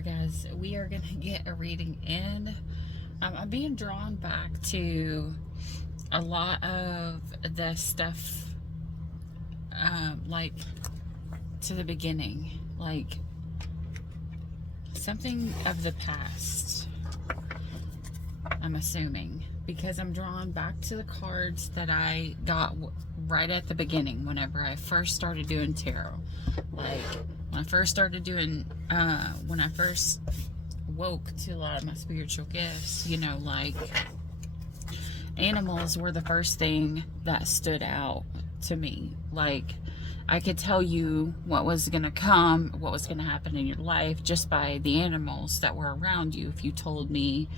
Alright guys, we are going to get a reading in. I'm being drawn back to a lot of the stuff, like to the beginning, like something of the past, I'm assuming, because I'm drawn back to the cards that I got right at the beginning whenever I first started doing tarot. Like when I first started doing, when I first woke to a lot of my spiritual gifts, you know, like animals were the first thing that stood out to me. Like I could tell you what was going to come, what was going to happen in your life just by the animals that were around you. If you told me,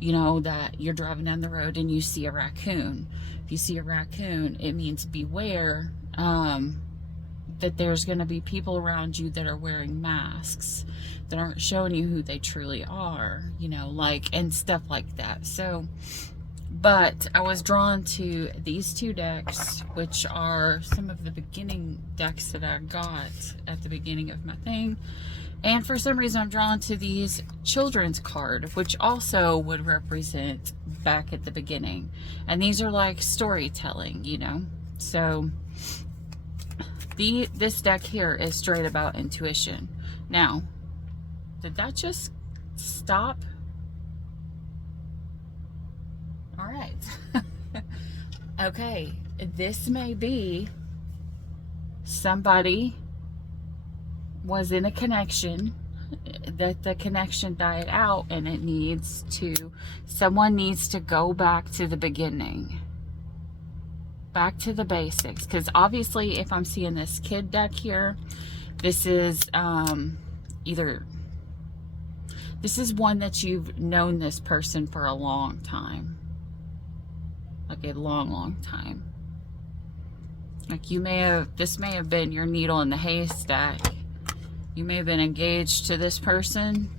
you know, that you're driving down the road and you see a raccoon. If you see a raccoon, it means beware, that there's going to be people around you that are wearing masks, that aren't showing you who they truly are, you know, like, and stuff like that. So, but I was drawn to these two decks, which are some of the beginning decks that I got at the beginning of my thing. And for some reason, I'm drawn to these children's card, which also would represent back at the beginning. And these are like storytelling, you know. So this deck here is straight about intuition. Now, did that just stop? All right. Okay, this may be somebody was in a connection, that the connection died out, and it needs to, someone needs to go back to the beginning, back to the basics. Because obviously, if I'm seeing this kid deck here, this is either, this is one that you've known this person for a long time, like a long time. Like you may have, this may have been your needle in the haystack. You may have been engaged to this person.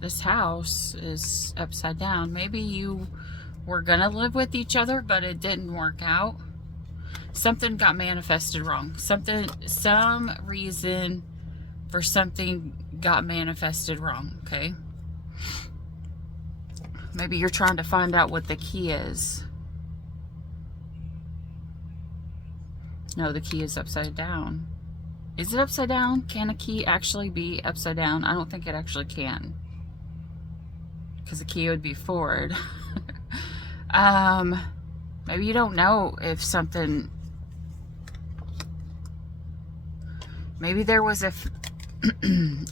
This house is upside down. Maybe you were gonna live with each other, but it didn't work out. Something got manifested wrong. Some reason for something got manifested wrong, okay? Maybe you're trying to find out what the key is. No, the key is upside down. Is it upside down? Can a key actually be upside down? I don't think it actually can, because the key would be forward. Maybe you don't know if something, maybe there was a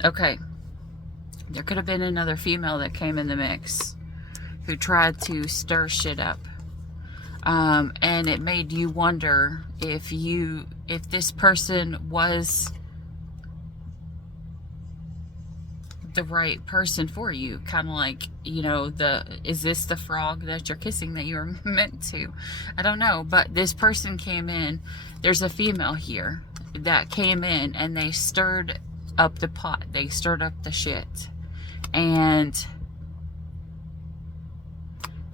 okay, there could have been another female that came in the mix who tried to stir shit up. And it made you wonder if this person was the right person for you. Kind of like, you know, is this the frog that you're kissing that you were meant to? I don't know, but this person came in. There's a female here that came in and they stirred up the pot. They stirred up the shit. And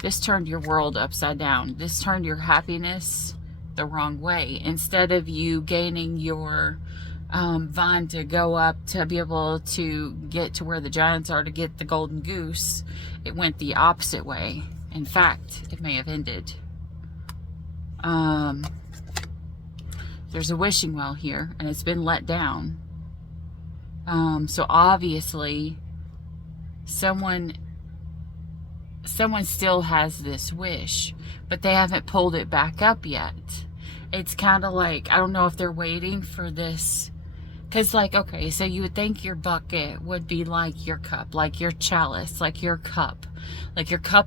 this turned your world upside down. This turned your happiness the wrong way. Instead of you gaining your vine to go up to be able to get to where the giants are to get the golden goose, it went the opposite way. In fact, it may have ended. There's a wishing well here, and it's been let down. So obviously, someone still has this wish, but they haven't pulled it back up yet. It's kind of like, I don't know if they're waiting for this, because like, okay, so you would think your bucket would be like your cup, like your chalice, like your cup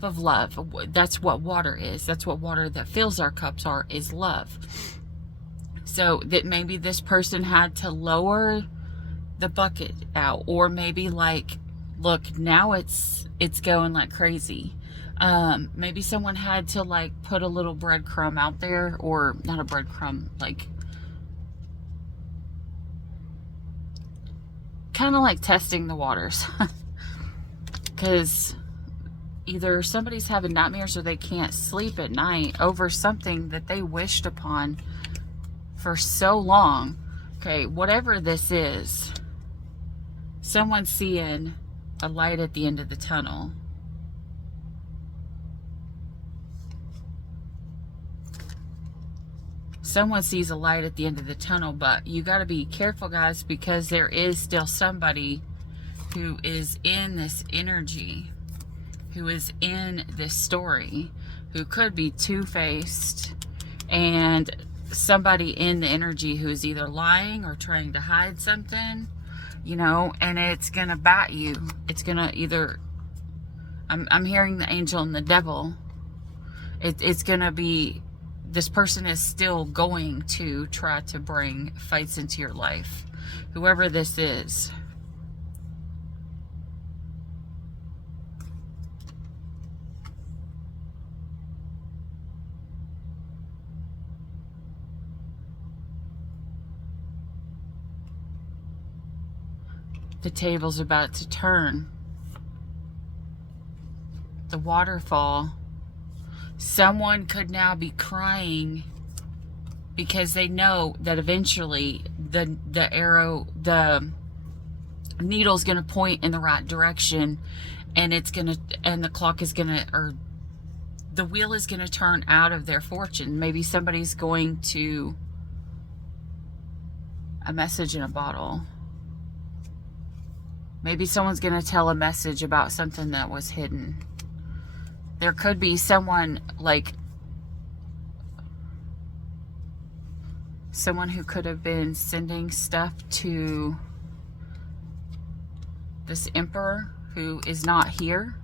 of love. That's what water is. That's what water that fills our cups is love. So that maybe this person had to lower the bucket out, or maybe like, look, now it's going like crazy. Maybe someone had to like put a little breadcrumb out there, or not a breadcrumb, like kind of like testing the waters. Because either somebody's having nightmares or they can't sleep at night over something that they wished upon for so long. Okay, whatever this is, someone's seeing a light at the end of the tunnel. Someone sees a light at the end of the tunnel, but you got to be careful, guys, because there is still somebody who is in this energy, who is in this story, who could be two-faced, and somebody in the energy who is either lying or trying to hide something, you know, and it's gonna bat you. It's gonna either, I'm hearing the angel and the devil. It's gonna be, this person is still going to try to bring fights into your life, whoever this is. The table's about to turn. The waterfall. Someone could now be crying because they know that eventually the needle's gonna point in the right direction, and the clock is gonna, or the wheel is gonna turn out of their fortune. Maybe somebody's going to, a message in a bottle. Maybe someone's going to tell a message about something that was hidden. There could be someone, like, someone who could have been sending stuff to this emperor who is not here.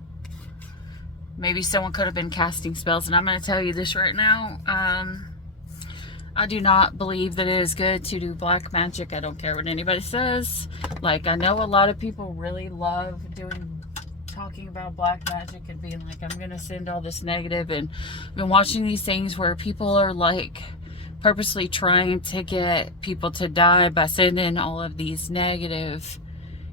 Maybe someone could have been casting spells. And I'm going to tell you this right now. I do not believe that it is good to do black magic. I don't care what anybody says. Like, I know a lot of people really love talking about black magic and being like, I'm gonna send all this negative, and I've been watching these things where people are like purposely trying to get people to die by sending all of these negative,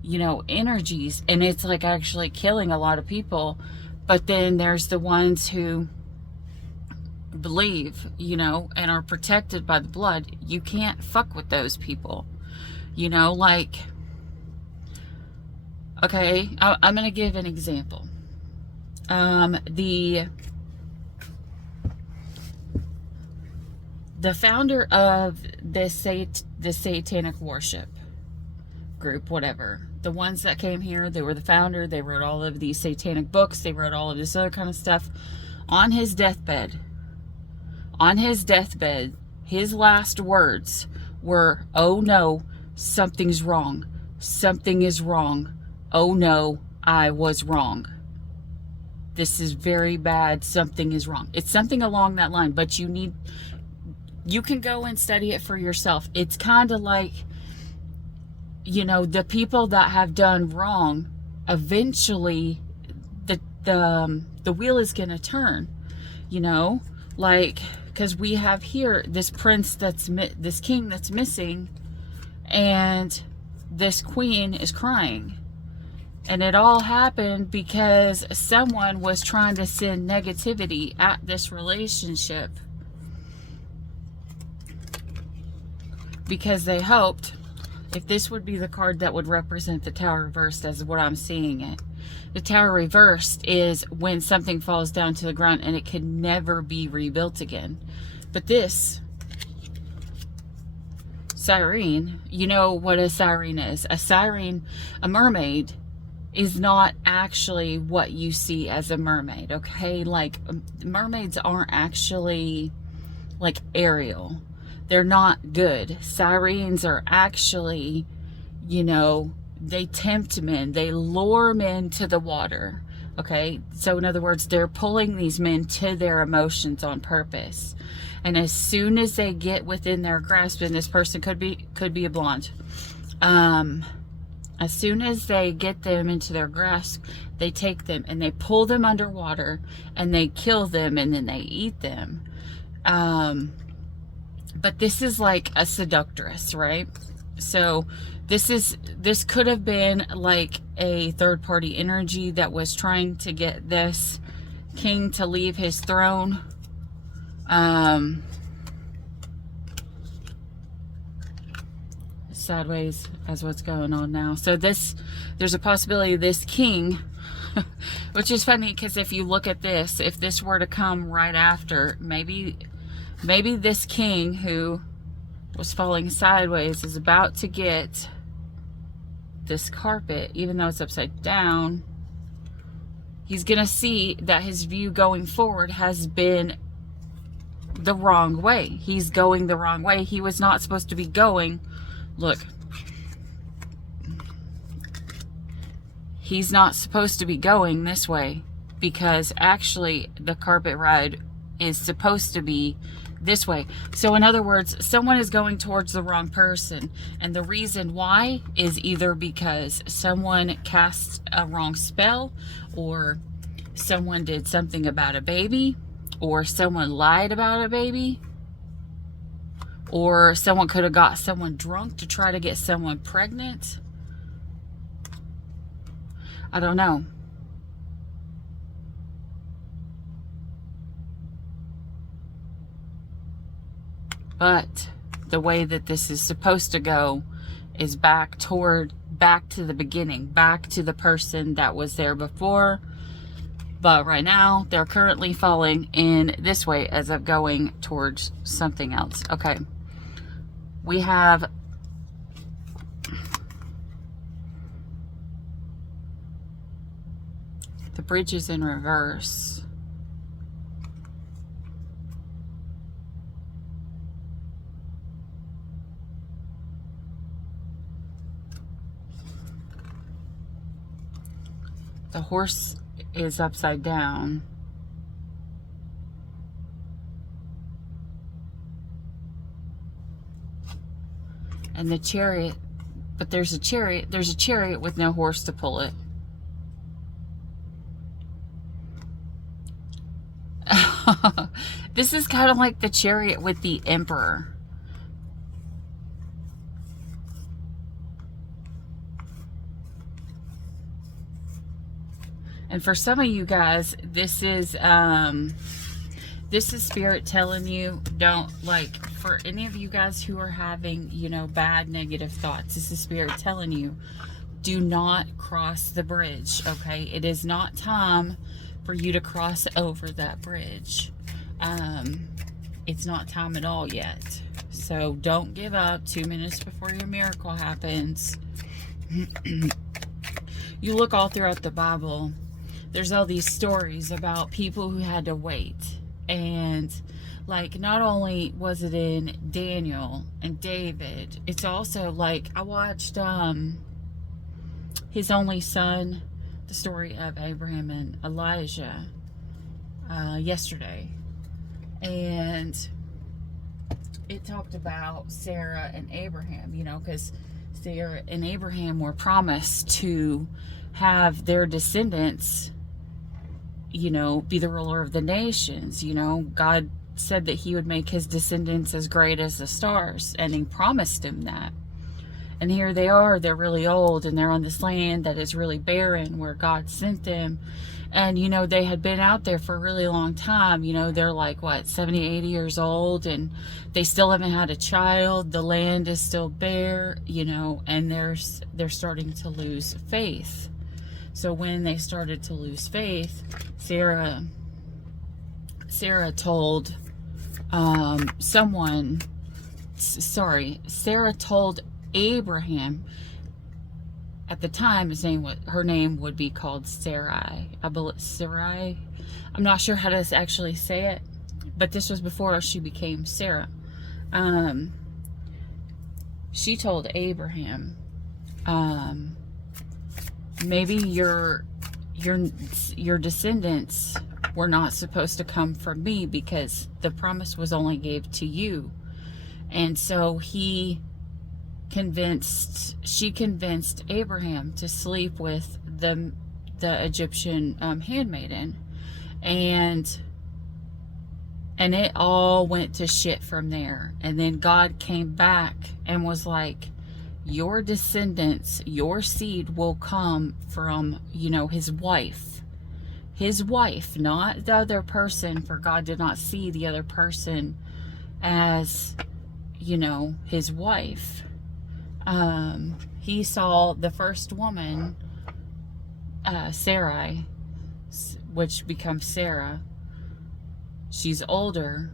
you know, energies, and it's like actually killing a lot of people. But then there's the ones who believe, you know, and are protected by the blood. You can't fuck with those people, you know. Like, okay, I'm gonna give an example. The founder of the satanic worship group, whatever, the ones that came here, they were the founder. They wrote all of these satanic books. They wrote all of this other kind of stuff. On his deathbed, his last words were, "Oh no, something's wrong. Something is wrong. Oh no, I was wrong. This is very bad. Something is wrong." It's something along that line, but you can go and study it for yourself. It's kind of like, you know, the people that have done wrong, eventually the wheel is going to turn, you know, like, because we have here this prince this king that's missing, and this queen is crying. And it all happened because someone was trying to send negativity at this relationship because they hoped, if this would be the card that would represent the Tower reversed as what I'm seeing it. The Tower reversed is when something falls down to the ground and it can never be rebuilt again. But this siren, you know what a siren is. A siren, a mermaid, is not actually what you see as a mermaid, okay? Like, mermaids aren't actually like Ariel. They're not good. Sirens are actually, you know, they tempt men. They lure men to the water, okay? So in other words, they're pulling these men to their emotions on purpose. And as soon as they get within their grasp, and this person could be a blonde, as soon as they get them into their grasp, they take them and they pull them underwater and they kill them and then they eat them. But this is like a seductress, right? So this could have been like a third party energy that was trying to get this king to leave his throne. sideways as what's going on now. So there's a possibility this king, which is funny because if you look at this, if this were to come right after, maybe this king who was falling sideways is about to get this carpet, even though it's upside down. He's gonna see that his view going forward has been the wrong way. He's going the wrong way. He was not supposed to be going. Look, he's not supposed to be going this way, because actually the carpet ride is supposed to be this way. So in other words, someone is going towards the wrong person, and the reason why is either because someone cast a wrong spell, or someone did something about a baby, or someone lied about a baby, or someone could have got someone drunk to try to get someone pregnant. I don't know. But the way that this is supposed to go is back to the beginning, back to the person that was there before. But right now, they're currently falling in this way as of going towards something else. Okay. We have the bridge is in reverse. The horse is upside down. And the chariot, but there's a chariot with no horse to pull it. This is kind of like the chariot with the emperor. And for some of you guys, this is Spirit telling you, don't, like, for any of you guys who are having, you know, bad negative thoughts, this is Spirit telling you, do not cross the bridge, okay? It is not time for you to cross over that bridge. It's not time at all yet. So don't give up 2 minutes before your miracle happens. You look all throughout the Bible, there's all these stories about people who had to wait. And like, not only was it in Daniel and David, it's also like, I watched his only son, the story of Abraham and Elijah, yesterday. And it talked about Sarah and Abraham, you know, because Sarah and Abraham were promised to have their descendants, you know, be the ruler of the nations. You know, God said that he would make his descendants as great as the stars, and he promised him that. And here they are, they're really old, and they're on this land that is really barren where God sent them. And, you know, they had been out there for a really long time. You know, they're like, what, 70, 80 years old, and they still haven't had a child. The land is still bare, you know, and they're starting to lose faith. So when they started to lose faith, Sarah told Sarah told Abraham. At the time, her name would be called Sarai. I believe Sarai. I'm not sure how to actually say it, but this was before she became Sarah. She told Abraham, maybe your descendants were not supposed to come from me, because the promise was only gave to you. And so she convinced Abraham to sleep with the Egyptian handmaiden, and it all went to shit from there. And then God came back and was like, your descendants, your seed will come from, you know, his wife, not the other person, for God did not see the other person as, you know, his wife. he saw the first woman, Sarai, which becomes Sarah. She's older,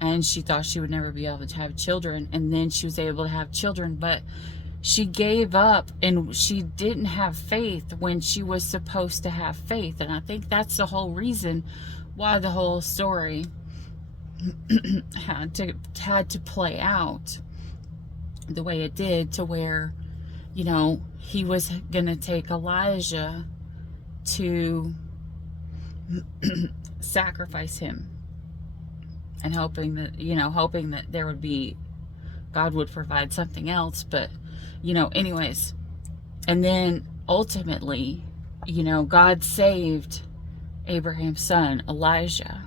and she thought she would never be able to have children, and then she was able to have children, but she gave up and she didn't have faith when she was supposed to have faith. And I think that's the whole reason why the whole story had to play out the way it did, to where, you know, he was gonna take Elijah to sacrifice him, and hoping that there would be, God would provide something else. But, you know, anyways, and then ultimately, you know, God saved Abraham's son, Elijah.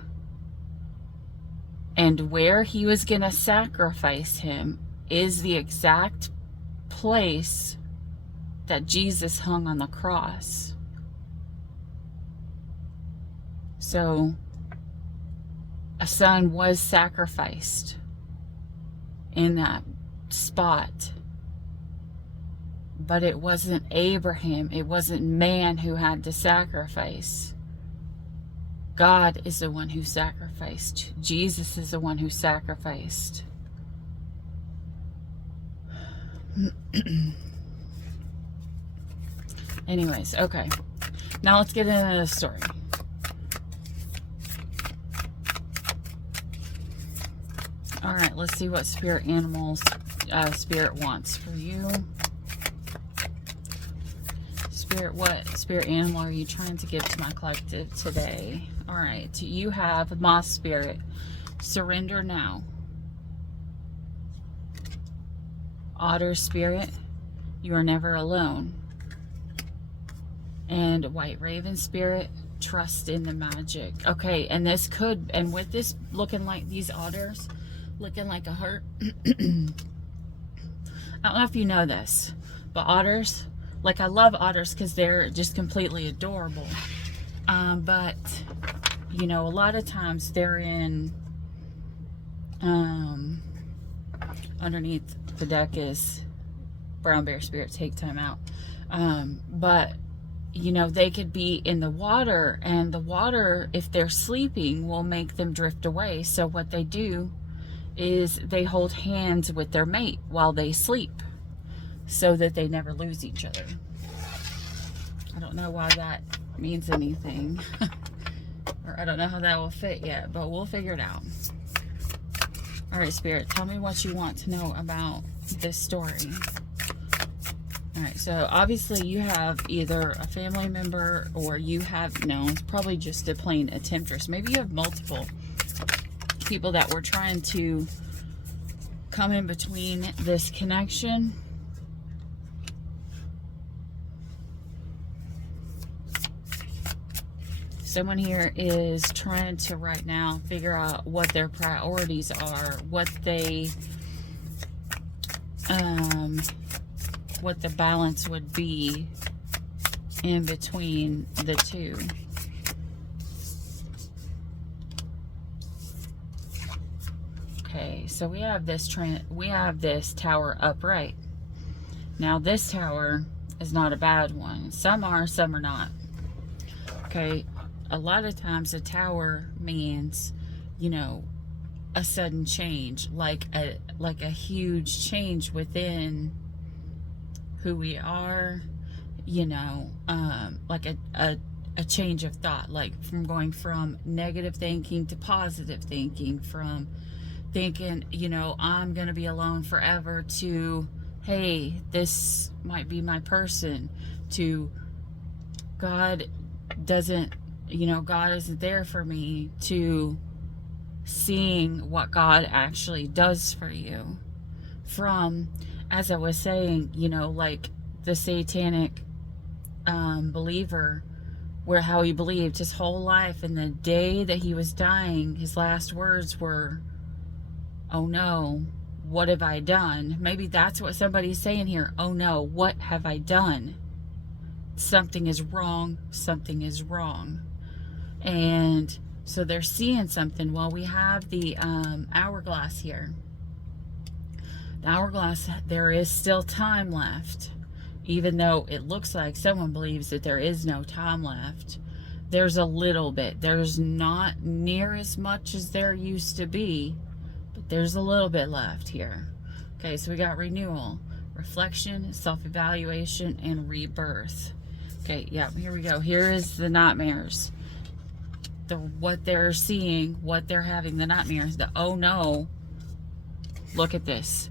And where he was going to sacrifice him is the exact place that Jesus hung on the cross. So, a son was sacrificed in that spot. But it wasn't Abraham, it wasn't man who had to sacrifice. God is the one who sacrificed. Jesus is the one who sacrificed. Anyways, okay. Now let's get into the story. Alright, let's see what spirit wants for you. Spirit, what spirit animal are you trying to give to my collective today? Alright, you have Moth Spirit. Surrender now. Otter Spirit, you are never alone. And White Raven Spirit, trust in the magic. Okay, and this could, and with this looking like these otters, looking like a heart. I don't know if you know this, but otters, like, I love otters because they're just completely adorable. But, you know, a lot of times they're in, underneath the deck is Brown Bear Spirit, take time out. But, you know, they could be in the water, and the water, if they're sleeping, will make them drift away. So what they do is they hold hands with their mate while they sleep, so that they never lose each other. I don't know why that means anything. Or I don't know how that will fit yet, but we'll figure it out. Alright, Spirit, tell me what you want to know about this story. Alright, so obviously you have either a family member, or you have, no, it's probably just a plain a temptress. Maybe you have multiple people that were trying to come in between this connection. Someone here is trying to right now figure out what their priorities are, what they, what the balance would be in between the two. Okay, so we have this tower upright. Now this tower is not a bad one. Some are, some are not. Okay, a lot of times a tower means, you know, a sudden change, like a huge change within who we are, you know, like a change of thought, like from going from negative thinking to positive thinking, from thinking, you know, I'm gonna be alone forever, to, hey, this might be my person, to God doesn't, you know, God isn't there for me, to seeing what God actually does for you. From, as I was saying, you know, like the satanic believer, where how he believed his whole life, and the day that he was dying, his last words were, oh no, what have I done? Maybe that's what somebody's saying here. Oh no, what have I done? Something is wrong, something is wrong. And so they're seeing something. Well, we have the hourglass here. The hourglass, there is still time left. Even though it looks like someone believes that there is no time left, there's a little bit. There's not near as much as there used to be, but there's a little bit left here. Okay, so we got renewal, reflection, self-evaluation, and rebirth. Okay, yeah, here we go. Here is the nightmares. What they're seeing, what they're having, the nightmares, the oh no, look at this.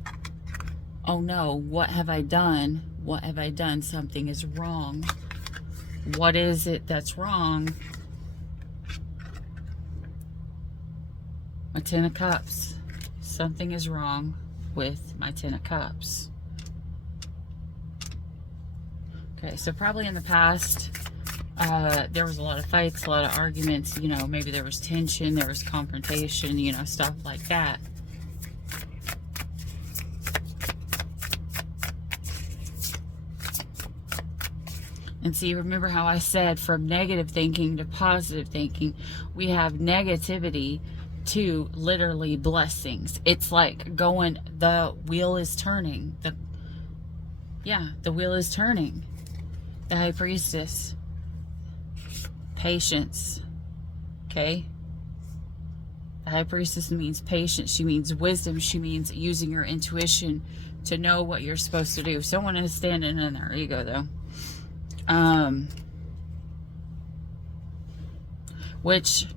Oh no, what have I done? What have I done? Something is wrong. What is it that's wrong? My 10 of Cups. Something is wrong with my 10 of Cups. Okay, so probably in the past, there was a lot of fights, a lot of arguments, you know, maybe there was tension, there was confrontation, you know, stuff like that. And see, remember how I said from negative thinking to positive thinking, we have negativity to literally blessings. It's like going, the wheel is turning. The wheel is turning. The High Priestess. Patience. Okay? The High Priestess means patience. She means wisdom. She means using your intuition to know what you're supposed to do. Someone is standing in their ego, though. Which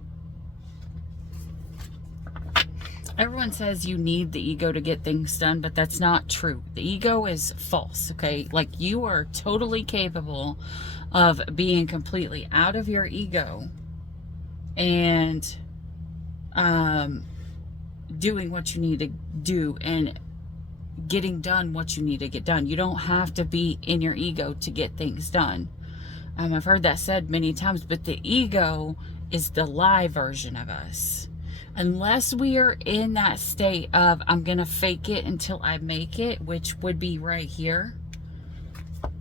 everyone says you need the ego to get things done, but that's not true. The ego is false, okay? Like, you are totally capable of being completely out of your ego and doing what you need to do and getting done what you need to get done. You don't have to be in your ego to get things done. I've heard that said many times, but the ego is the lie version of us. Unless we are in that state of, I'm going to fake it until I make it, which would be right here,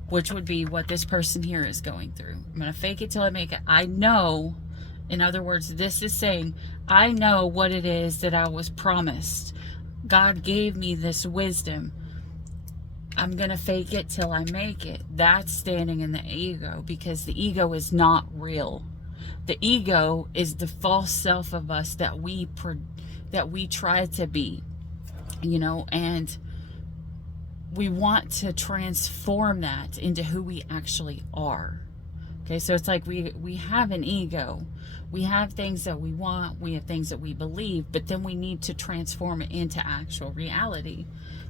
which would be what this person here is going through. I'm going to fake it till I make it. I know, in other words, this is saying, I know what it is that I was promised. God gave me this wisdom. I'm going to fake it till I make it. That's standing in the ego, because the ego is not real. The ego is the false self of us that we try to be, you know, and we want to transform that into who we actually are. Okay, so it's like we have an ego. We have things that we want, we have things that we believe, but then we need to transform it into actual reality.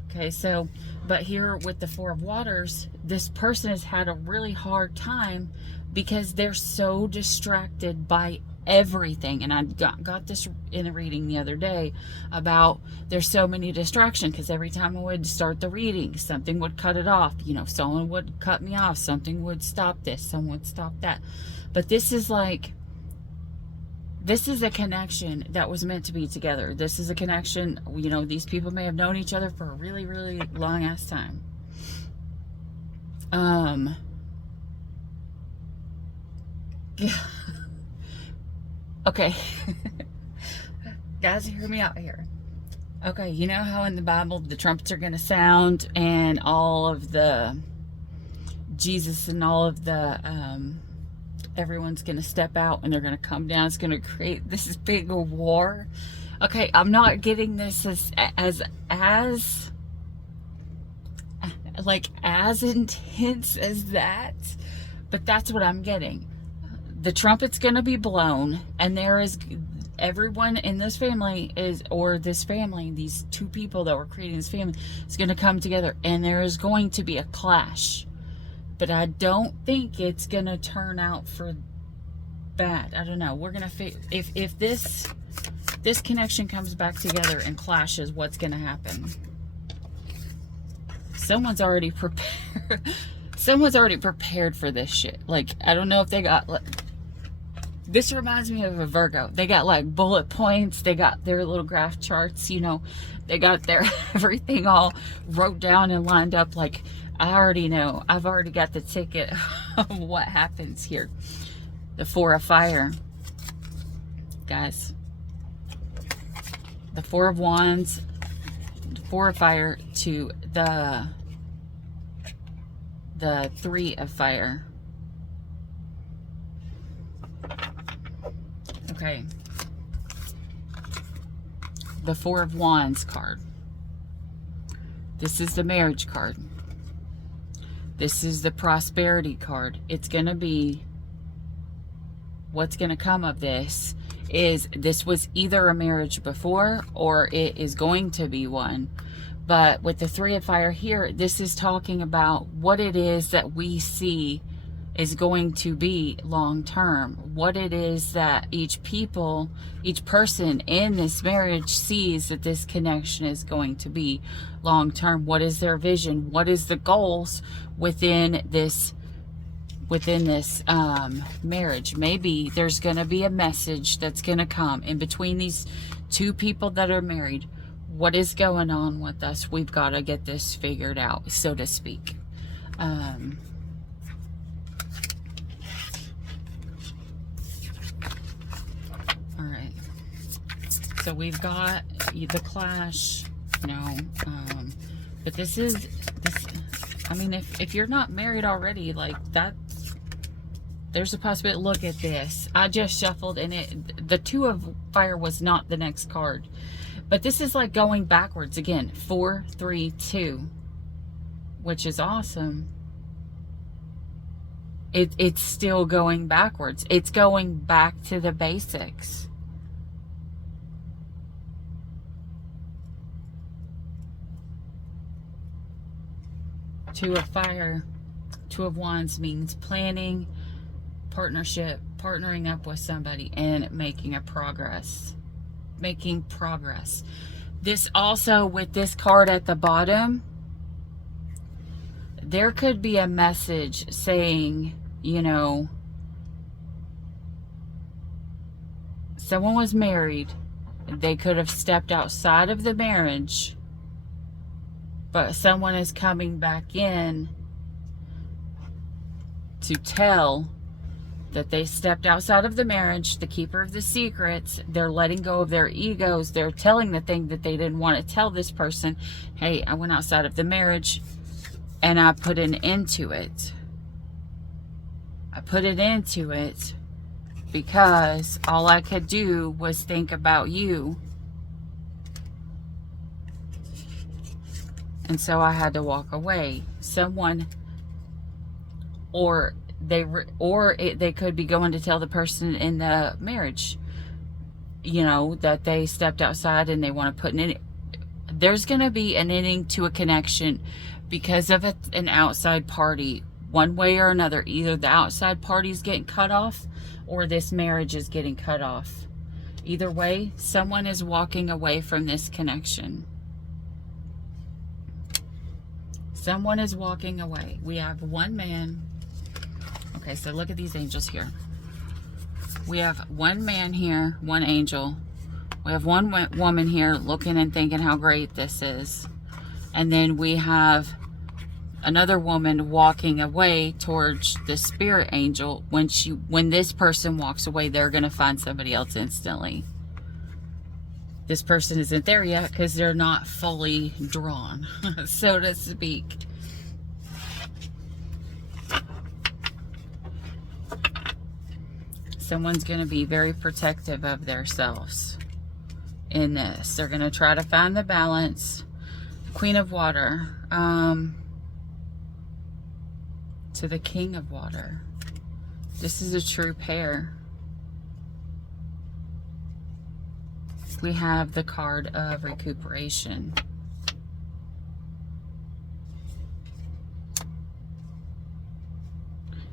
Okay, so, but here with the Four of Waters, this person has had a really hard time because they're so distracted by everything. And I got this in a reading the other day about there's so many distractions, because every time I would start the reading, something would cut it off. You know, someone would cut me off, something would stop this, someone would stop that. But this is like, this is a connection that was meant to be together. This is a connection, you know, these people may have known each other for a really, really long ass time. Yeah. Okay. Guys, hear me out here. Okay, you know how in the Bible the trumpets are going to sound and all of the Jesus and all of the everyone's going to step out and they're going to come down. It's going to create this big war. Okay, I'm not getting this as intense as that, but that's what I'm getting. The trumpet's going to be blown, and there is everyone in this family these two people that were creating this family is going to come together, and there is going to be a clash. But I don't think it's going to turn out for bad. I don't know. We're going to if this connection comes back together and clashes, what's going to happen? Someone's already prepared. Someone's already prepared for this shit. Like, I don't know if they got this reminds me of a Virgo. They got like bullet points. They got their little graph charts, you know. They got their everything all wrote down and lined up. Like, I already know. I've already got the ticket of what happens here. The Four of Fire. Guys. The Four of Wands. Four of Fire to the Three of Fire. Okay. The Four of Wands card. This is the marriage card. This is the prosperity card. It's going to be, what's going to come of this is, this was either a marriage before or it is going to be one. But with the Three of Fire here, this is talking about what it is that we see is going to be long term. What it is that each person in this marriage sees that this connection is going to be long term. What is their vision? What is the goals within this marriage? Maybe there's going to be a message that's going to come in between these two people that are married. What is going on with us? We've got to get this figured out, so to speak. All right. So we've got the clash, but this, I mean, if you're not married already, like that, there's a possibility. Look at this. I just shuffled and the Two of Fire was not the next card. But this is like going backwards again. 4, 3, 2, which is awesome. It's still going backwards. It's going back to the basics. Two of Fire, Two of Wands means planning, partnership, partnering up with somebody and making progress. This also, with this card at the bottom, there could be a message saying, someone was married, they could have stepped outside of the marriage, but someone is coming back in to tell that they stepped outside of the marriage, the keeper of the secrets. They're letting go of their egos. They're telling the thing that they didn't want to tell this person. Hey, I went outside of the marriage and I put an end to it. I put it into it because all I could do was think about you. And so I had to walk away. Someone, or they could be going to tell the person in the marriage, that they stepped outside and they want to put an ending. There's going to be an ending to a connection because of an outside party, one way or another. Either the outside party is getting cut off or this marriage is getting cut off. Either way, someone is walking away from this connection. Someone is walking away. We have one man. Okay, so look at these angels here. We have one man here, one angel. We have one woman here looking and thinking how great this is. And then we have another woman walking away towards the spirit angel. When this person walks away, they're going to find somebody else instantly. This person isn't there yet because they're not fully drawn, so to speak. Someone's going to be very protective of themselves in this. They're going to try to find the balance. Queen of Water to the King of Water. This is a true pair. We have the card of recuperation.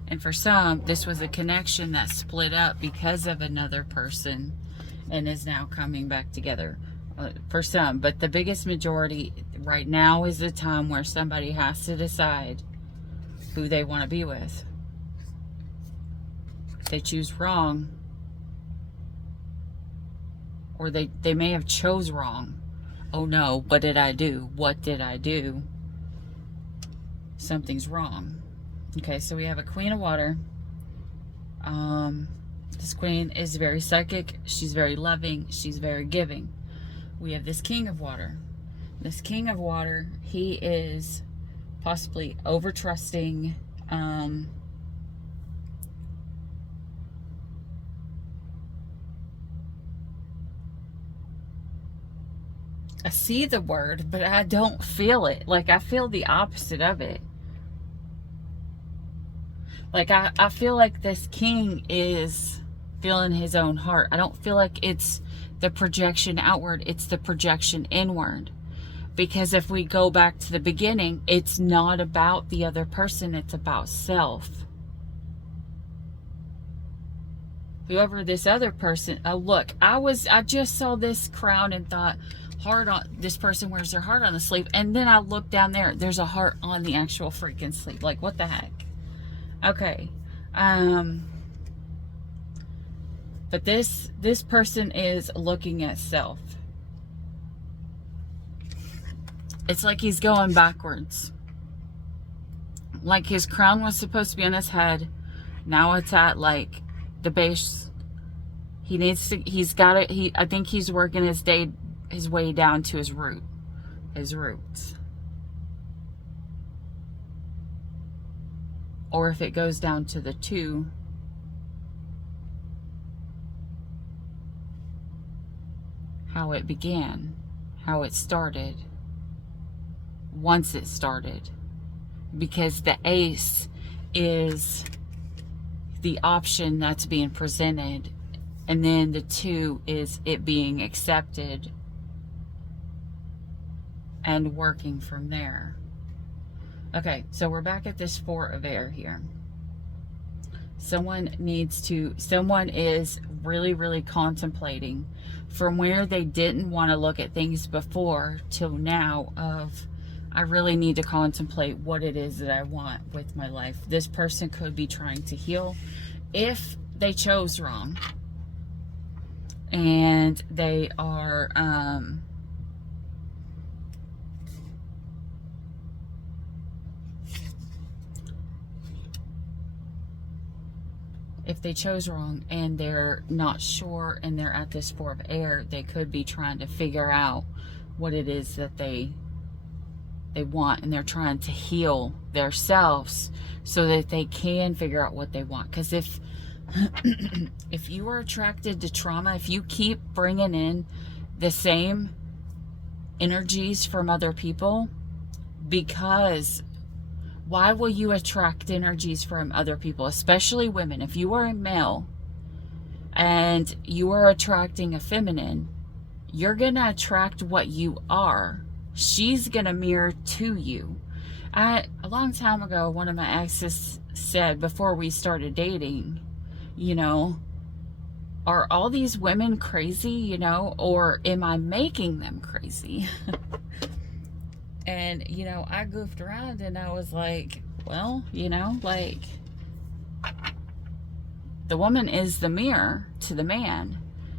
And for some, this was a connection that split up because of another person and is now coming back together. For some, but the biggest majority right now is the time where somebody has to decide who they want to be with. If they choose wrong, or they may have chose wrong. Oh no, what did I do? What did I do? Something's wrong. Okay, so we have a Queen of Water. This queen is very psychic. She's very loving. She's very giving. We have this King of Water. This king of water, he is possibly over trusting. I see the word, but I don't feel it. Like, I feel the opposite of it. Like, I feel like this king is feeling his own heart. I don't feel like it's the projection outward. It's the projection inward. Because if we go back to the beginning, it's not about the other person. It's about self. Whoever this other person, oh look, I just saw this crown and thought, heart on, this person wears their heart on the sleeve, and then I look down there, there's a heart on the actual freaking sleeve. Like, what the heck? Okay. But this person is looking at self. It's like he's going backwards. Like, his crown was supposed to be on his head. Now it's at, like, the base. He needs to, he's got it. I think he's working his way down to his roots. Or if it goes down to the 2, how it began, how it started, once it started. Because the ace is the option that's being presented, and then the 2 is it being accepted and working from there. Okay, so we're back at this 4 of air here. Someone is really, really contemplating from where they didn't want to look at things before till now of, I really need to contemplate what it is that I want with my life. This person could be trying to heal if they chose wrong. And they are, if they chose wrong and they're not sure and they're at this 4 of air, they could be trying to figure out what it is that they want, and they're trying to heal themselves so that they can figure out what they want. Because if if you are attracted to trauma, if you keep bringing in the same energies from other people, because why will you attract energies from other people, especially women? If you are a male and you are attracting a feminine, you're going to attract what you are. She's going to mirror to you. A long time ago, one of my exes said, before we started dating, you know, are all these women crazy, you know, or am I making them crazy? And, you know, I goofed around and I was like, well, you know, like, the woman is the mirror to the man.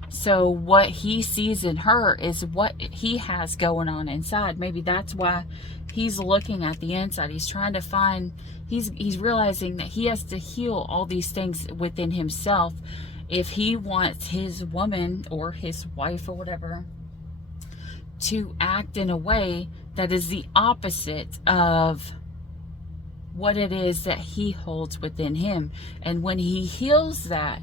So what he sees in her is what he has going on inside. Maybe that's why he's looking at the inside. He's trying to find, he's realizing that he has to heal all these things within himself if he wants his woman or his wife or whatever to act in a way that is the opposite of what it is that he holds within him. And when he heals that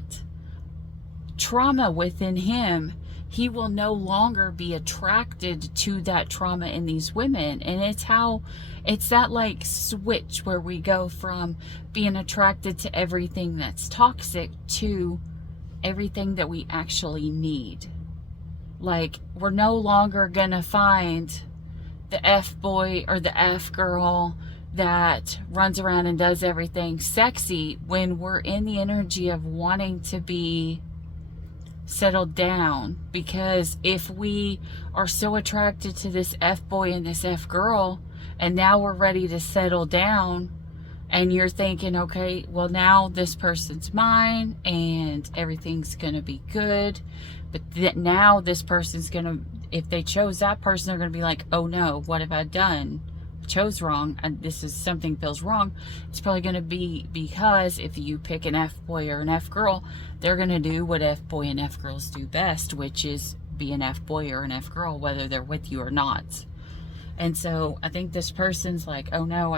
trauma within him, he will no longer be attracted to that trauma in these women. And it's that like switch where we go from being attracted to everything that's toxic to everything that we actually need. Like, we're no longer gonna find the F-boy or the F-girl that runs around and does everything sexy when we're in the energy of wanting to be settled down. Because if we are so attracted to this F-boy and this F-girl, and now we're ready to settle down, and you're thinking, okay, well, now this person's mine and everything's gonna be good, but now this person's gonna, if they chose that person, they're gonna be like, oh no, what have I done? I chose wrong, and this is, something feels wrong. It's probably gonna be because if you pick an F-boy or an F-girl, they're gonna do what F-boy and F-girls do best, which is be an F-boy or an F-girl, whether they're with you or not. And so I think this person's like, oh no,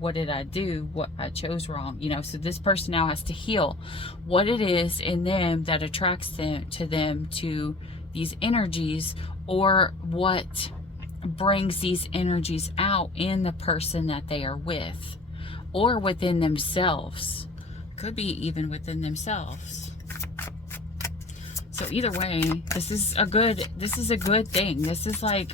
what did I do? What I chose wrong, you know? So this person now has to heal what it is in them that attracts them to these energies, or what brings these energies out in the person that they are with, or within themselves. Could be even within themselves. So either way, this is a good thing. This is like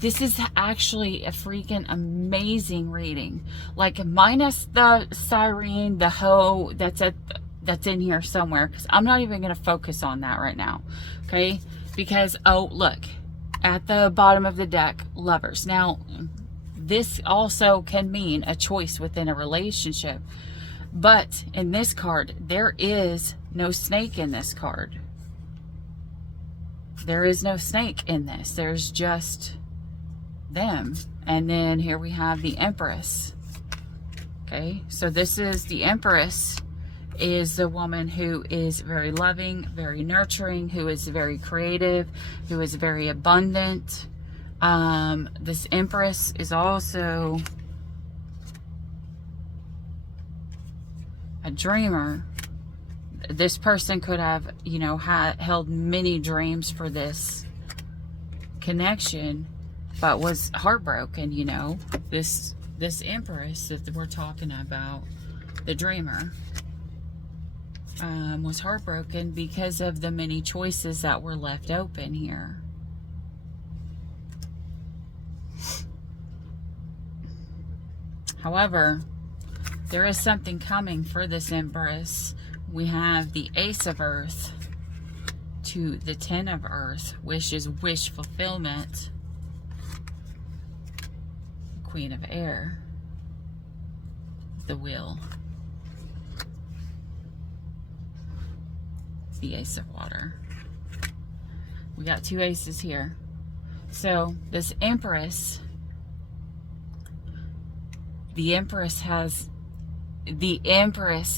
this is actually a freaking amazing reading. Like, minus the siren, the hoe that's in here somewhere, because I'm not even going to focus on that right now. Okay? Because, oh, look, at the bottom of the deck, lovers. Now, this also can mean a choice within a relationship. But in this card, there is no snake in this card. There is no snake in this. There's just them. And then here we have the Empress. Okay, so this is the Empress, is the woman who is very loving, very nurturing, who is very creative, who is very abundant. This Empress is also a dreamer. This person could have, you know, held many dreams for this connection, but was heartbroken, you know. This Empress that we're talking about, the dreamer, was heartbroken because of the many choices that were left open here. However, there is something coming for this Empress. We have the Ace of Earth to the Ten of Earth, which is wish fulfillment. Queen of Air, the Wheel, the Ace of Water. We got two aces here. So this Empress, the Empress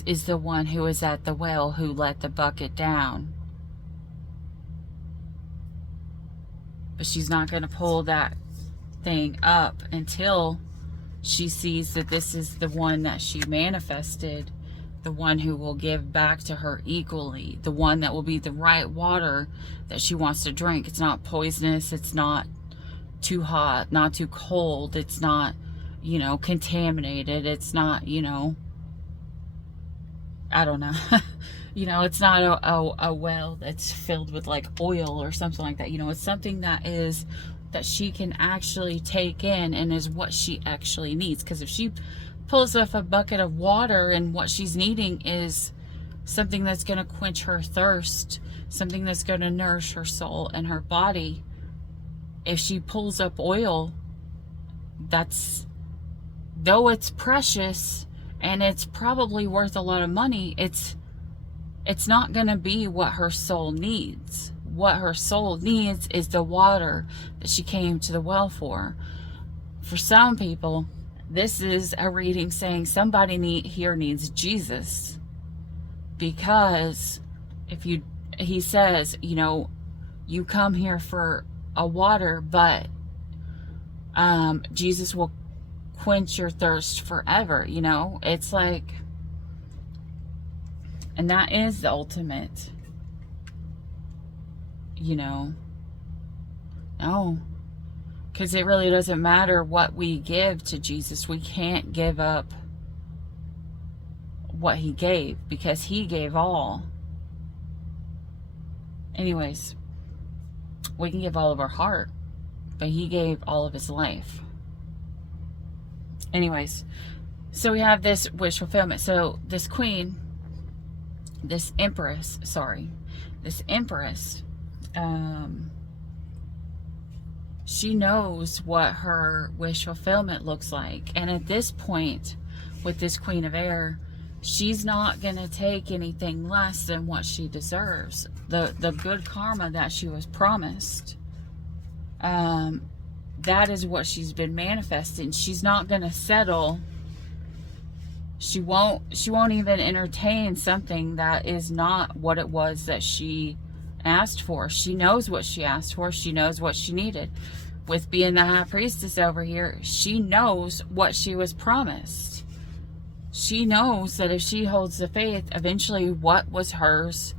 is the one who is at the well, who let the bucket down. But she's not going to pull that thing up until she sees that this is the one that she manifested, the one who will give back to her equally, the one that will be the right water that she wants to drink. It's not poisonous, it's not too hot, not too cold, it's not, you know, contaminated, it's not, you know, I don't know. You know, it's not a well that's filled with like oil or something like that. You know, it's something that she can actually take in and is what she actually needs. Because if she pulls off a bucket of water and what she's needing is something that's going to quench her thirst, something that's going to nourish her soul and her body, if she pulls up oil, that's, though it's precious and it's probably worth a lot of money, it's not going to be what her soul needs. What her soul needs is the water that she came to the well for. For some people, this is a reading saying somebody here needs Jesus. Because he says, you know, you come here for a water, but Jesus will quench your thirst forever, you know. It's like, and that is the ultimate, you know. No, because it really doesn't matter what we give to Jesus. We can't give up what he gave, because he gave all. Anyways, we can give all of our heart, but he gave all of his life. Anyways, so we have this wish fulfillment. So this queen, this empress, she knows what her wish fulfillment looks like. And at this point, with this Queen of Air, she's not going to take anything less than what she deserves. The good karma that she was promised, that is what she's been manifesting. She's not going to settle. She won't even entertain something that is not what it was that she asked for. She knows what she asked for. She knows what she needed. with being the high priestess over here, she knows what she was promised. She knows that if she holds the faith, eventually what was hers,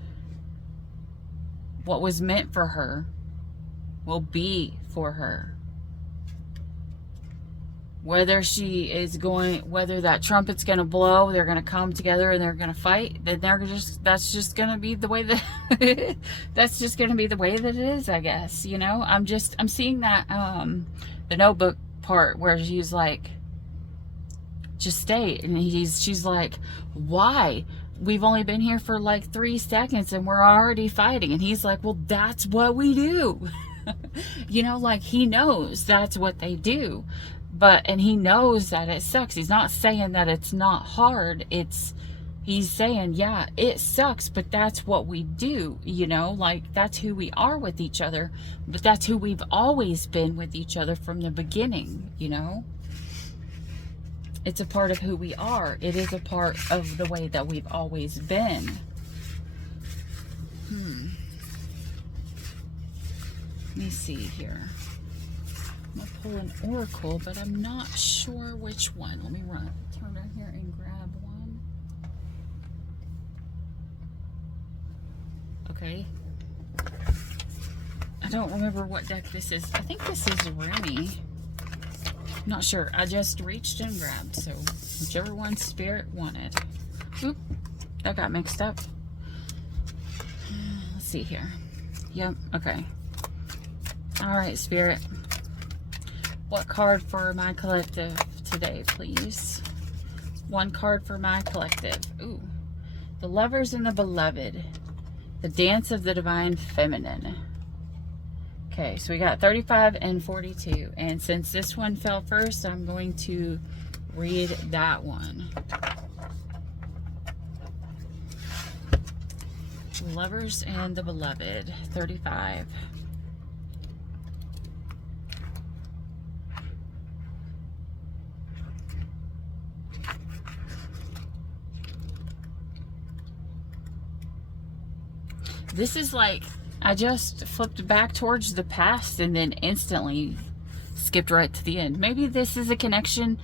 what was meant for her, will be for her. Whether she is going, whether that trumpet's going to blow, they're going to come together and they're going to fight, then that's just going to be the way that, that's just going to be the way that it is, I guess. You know, I'm seeing that, the Notebook part where she's like, just stay. And she's like, why? We've only been here for like 3 seconds and we're already fighting. And he's like, well, that's what we do. You know, like, he knows that's what they do. And he knows that it sucks. He's not saying that it's not hard. He's saying, yeah, it sucks, but that's what we do, you know, like, that's who we are with each other, but that's who we've always been with each other from the beginning, you know. It's a part of who we are. It is a part of the way that we've always been. Let me see here. I'm going to pull an oracle, but I'm not sure which one. Let me turn her here and grab one. Okay. I don't remember what deck this is. I think this is Remy. I'm not sure. I just reached and grabbed, so whichever one Spirit wanted. Oop, that got mixed up. Let's see here. Yep, okay. All right, Spirit. What card for my collective today, please? One card for my collective. Ooh. The Lovers and the Beloved. The Dance of the Divine Feminine. Okay, so we got 35 and 42. And since this one fell first, I'm going to read that one. Lovers and the Beloved. 35. This is like, I just flipped back towards the past and then instantly skipped right to the end. Maybe this is a connection.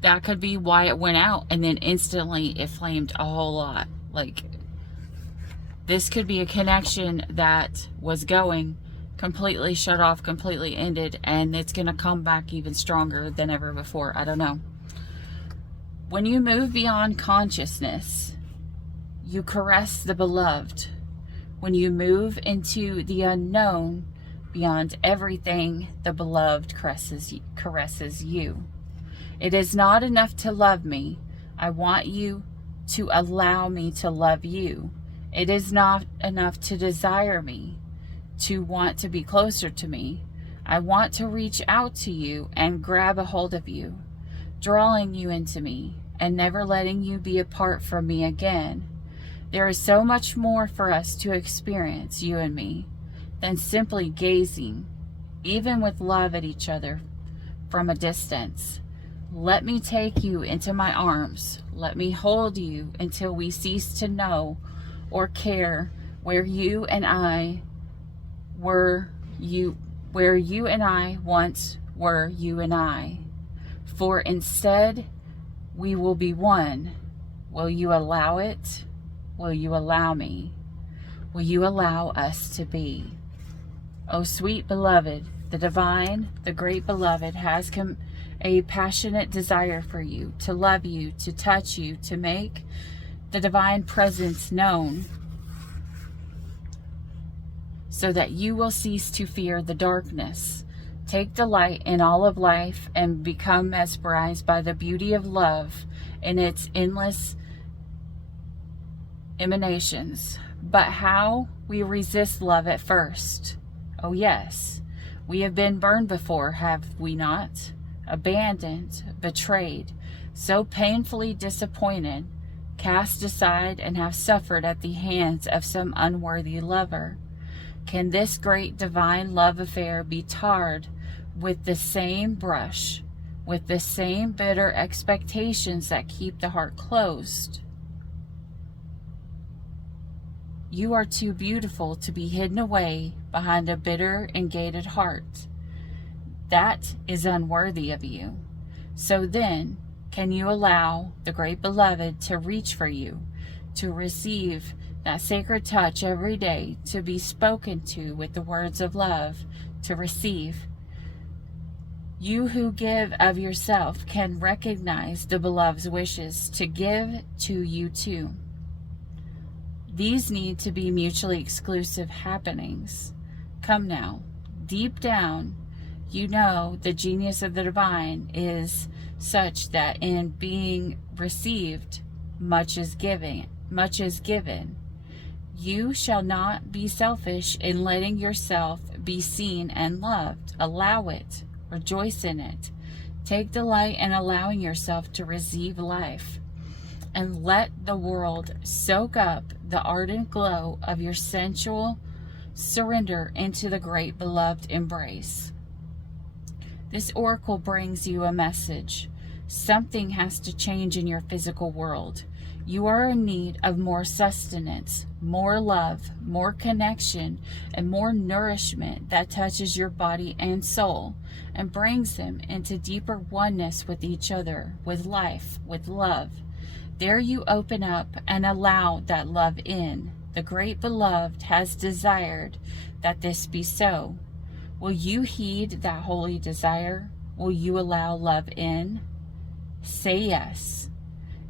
That could be why it went out and then instantly it flamed a whole lot. Like, this could be a connection that was going, completely shut off, completely ended, and it's going to come back even stronger than ever before. I don't know. When you move beyond consciousness, you caress the beloved. When you move into the unknown, beyond everything, the beloved caresses you. It is not enough to love me. I want you to allow me to love you. It is not enough to desire me, to want to be closer to me. I want to reach out to you and grab a hold of you, drawing you into me and never letting you be apart from me again. There is so much more for us to experience, you and me, than simply gazing, even with love, at each other from a distance. Let me take you into my arms. Let me hold you until we cease to know or care where you and I once were you and I. For instead, we will be one. Will you allow it? Will you allow me? Will you allow us to be? Oh, sweet beloved, the divine, the great beloved has a passionate desire for you, to love you, to touch you, to make the divine presence known, so that you will cease to fear the darkness. Take delight in all of life and become mesmerized by the beauty of love in its endless emanations. But how we resist love at first. Oh yes, we have been burned before, have we not? Abandoned, betrayed, so painfully disappointed, cast aside, and have suffered at the hands of some unworthy lover. Can this great divine love affair be tarred with the same brush, with the same bitter expectations that keep the heart closed? You are too beautiful to be hidden away behind a bitter and gated heart. That is unworthy of you. So then, can you allow the great beloved to reach for you, to receive that sacred touch every day, to be spoken to with the words of love, to receive? You who give of yourself can recognize the beloved's wishes to give to you too. These need to be mutually exclusive happenings. Come now, deep down, you know the genius of the divine is such that in being received, much is given. You shall not be selfish in letting yourself be seen and loved. Allow it. Rejoice in it. Take delight in allowing yourself to receive life. And let the world soak up the ardent glow of your sensual surrender into the great beloved embrace. This oracle brings you a message. Something has to change in your physical world. You are in need of more sustenance, more love, more connection, and more nourishment that touches your body and soul and brings them into deeper oneness with each other, with life, with love. There you open up and allow that love in. The great beloved has desired that this be so. Will you heed that holy desire? Will you allow love in? Say yes.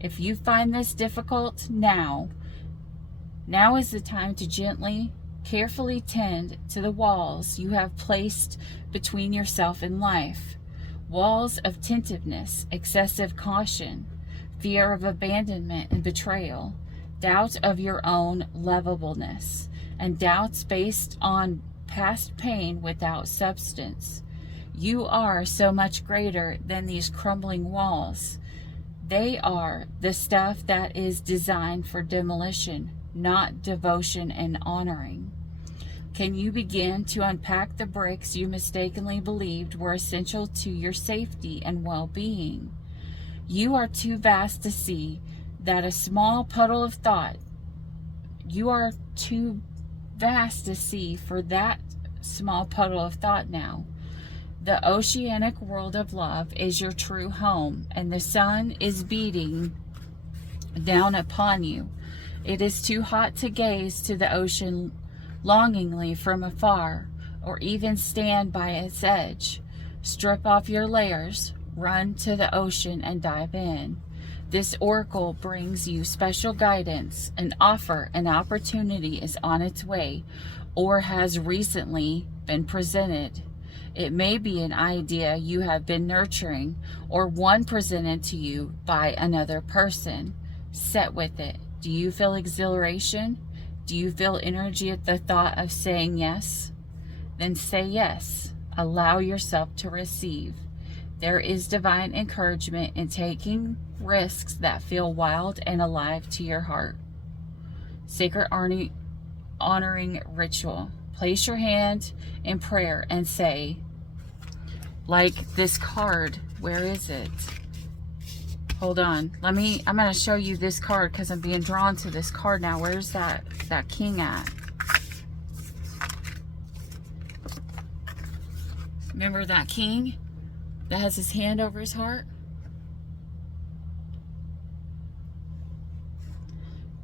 If you find this difficult now is the time to gently, carefully tend to the walls you have placed between yourself and life. Walls of tentiveness, excessive caution, fear of abandonment and betrayal, doubt of your own lovableness, and doubts based on past pain without substance. You are so much greater than these crumbling walls. They are the stuff that is designed for demolition, not devotion and honoring. Can you begin to unpack the bricks you mistakenly believed were essential to your safety and well-being? You are too vast to see that a small puddle of thought. You are too vast to see for that small puddle of thought now. The oceanic world of love is your true home, and the sun is beating down upon you. It is too hot to gaze to the ocean longingly from afar, or even stand by its edge. Strip off your layers, run to the ocean and dive in. This oracle brings you special guidance. An offer, an opportunity is on its way, or has recently been presented. It may be an idea you have been nurturing, or one presented to you by another person. Set with it. Do you feel exhilaration? Do you feel energy at the thought of saying yes? Then say yes. Allow yourself to receive. There is divine encouragement in taking risks that feel wild and alive to your heart. Sacred honoring ritual. Place your hand in prayer and say, like this card, where is it? Hold on. I'm going to show you this card because I'm being drawn to this card now. Where's that king at? Remember that king that has his hand over his heart?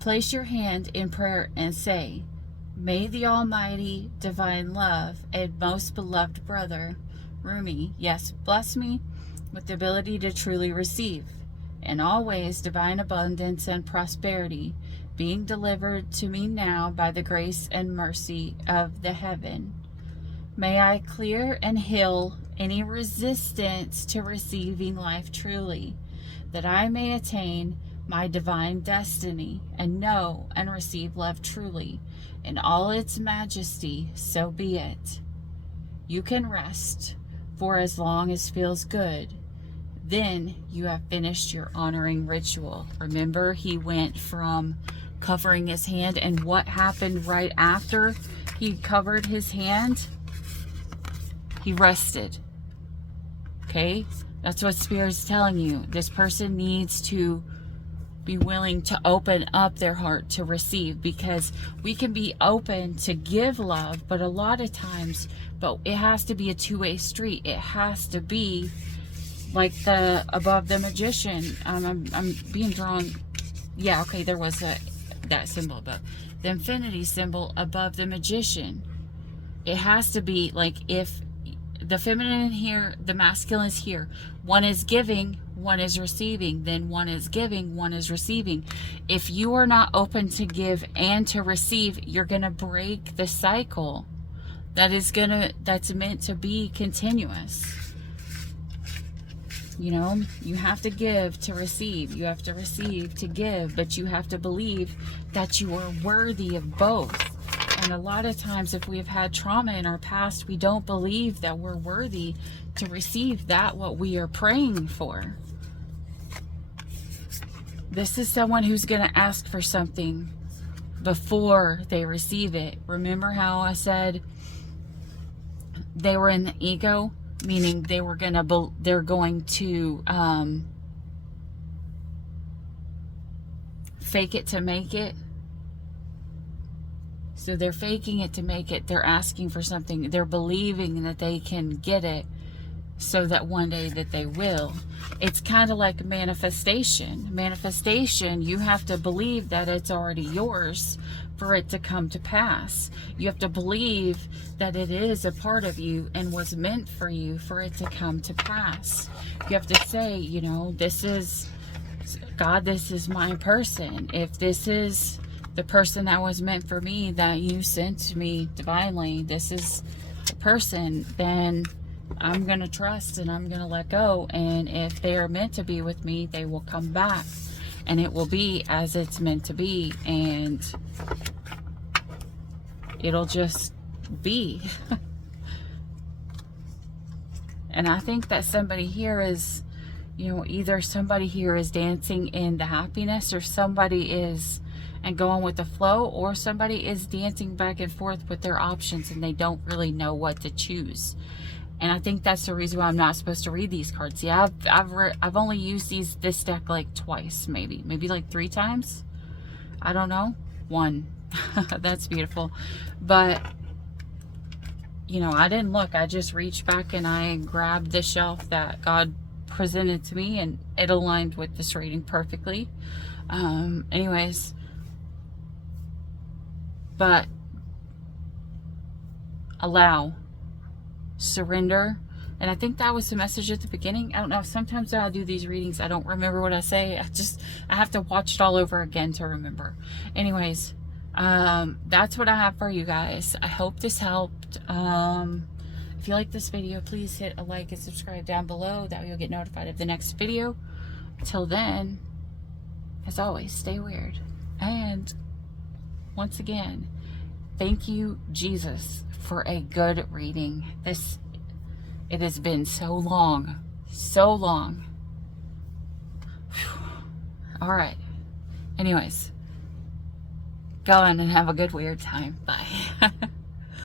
Place your hand in prayer and say, may the almighty divine love and most beloved brother, Rumi, yes, bless me with the ability to truly receive. In all ways, divine abundance and prosperity being delivered to me now by the grace and mercy of the heaven. May I clear and heal any resistance to receiving life truly, that I may attain my divine destiny and know and receive love truly in all its majesty, so be it. You can rest for as long as feels good. Then you have finished your honoring ritual. Remember, he went from covering his hand, and what happened right after he covered his hand? He rested. Okay? That's what Spirit's telling you. This person needs to be willing to open up their heart to receive, because we can be open to give love, but a lot of times but it has to be a two-way street. It has to be like the above the magician. I'm being drawn. Yeah, okay, there was that symbol above. The infinity symbol above the magician. It has to be like, if the feminine here, the masculine is here, one is giving, one is receiving, then one is giving, one is receiving. If you are not open to give and to receive, you're going to break the cycle that's meant to be continuous. You know, you have to give to receive. You have to receive to give, but you have to believe that you are worthy of both. And a lot of times, if we have had trauma in our past, we don't believe that we're worthy to receive that what we are praying for. This is someone who's going to ask for something before they receive it. Remember how I said they were in the ego, meaning they're going to fake it to make it. So they're faking it to make it. They're asking for something. They're believing that they can get it so that one day that they will. It's kind of like manifestation. Manifestation, you have to believe that it's already yours for it to come to pass. You have to believe that it is a part of you and was meant for you for it to come to pass. You have to say, you know, this is, God, this is my person. If this is the person that was meant for me, that you sent to me divinely, this is the person, then I'm going to trust and I'm going to let go. And if they are meant to be with me, they will come back and it will be as it's meant to be. And it'll just be. And I think that somebody here is, you know, either somebody here is dancing in the happiness, or somebody is and going with the flow, or somebody is dancing back and forth with their options and they don't really know what to choose. And I think that's the reason why I'm not supposed to read these cards. Yeah, I've only used this deck like twice, maybe like 3 times. I don't know. 1. That's beautiful. But you know, I didn't look. I just reached back and I grabbed the shelf that God presented to me, and it aligned with this reading perfectly. Anyways, but allow, surrender. And I think that was the message at the beginning. I don't know, sometimes when I do these readings, I don't remember what I say. I have to watch it all over again to remember. Anyways, that's what I have for you guys. I hope this helped. If you like this video, please hit a like and subscribe down below. That way you'll get notified of the next video. Till then, as always, stay weird. And once again, thank you, Jesus, for a good reading. It has been so long. So long. Whew. All right. Anyways, go on and have a good weird time. Bye.